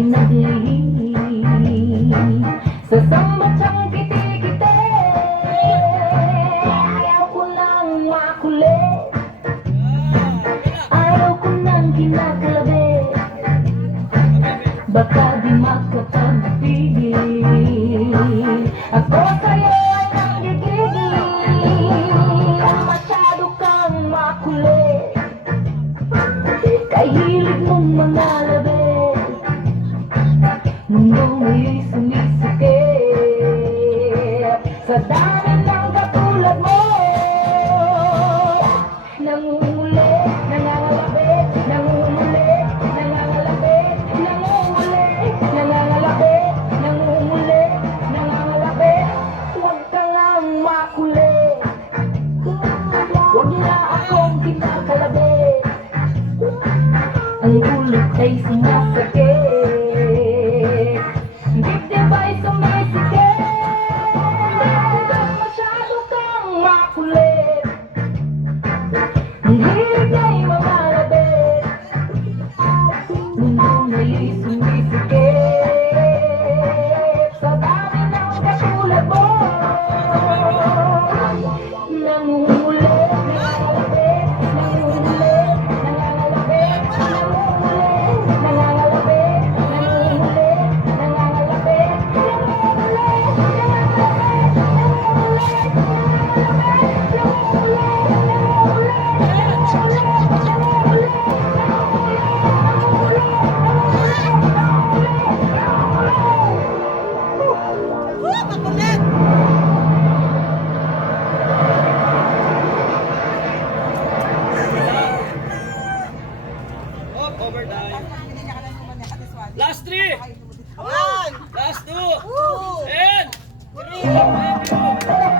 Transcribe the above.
pinaglihi sa sambatsang kiti-kiti. Ayaw ko nang makulit, ayaw ko nang kinakalabi, baka di makapagpigil. Ako sa'yo ay nanggigigil, masyado kang makulit, kahilig mong mga labi, mundong may sumisikip sa dami ng katulad mo. Nangunguli, nangangalabi, nangunguli, nangangalabi, nangunguli, nangangalabi, nangunguli, nangangalabi. Huwag ka ngang makulit, huwag na akong kinakalabi, ang ulo ay sumasakit, dibdib ay sumisikip, masyado kang makulit, ang hilig ay mamalabit, mundo ay sumisikip sa dami ng katulad mo. Nangunguli, nangangalabit, nangunguli, nangangalabit, nangunguli, nangangalabit, nangunguli, nangangalabit, nangunguli, Overtime. Last three! One, Last two! two, And... three.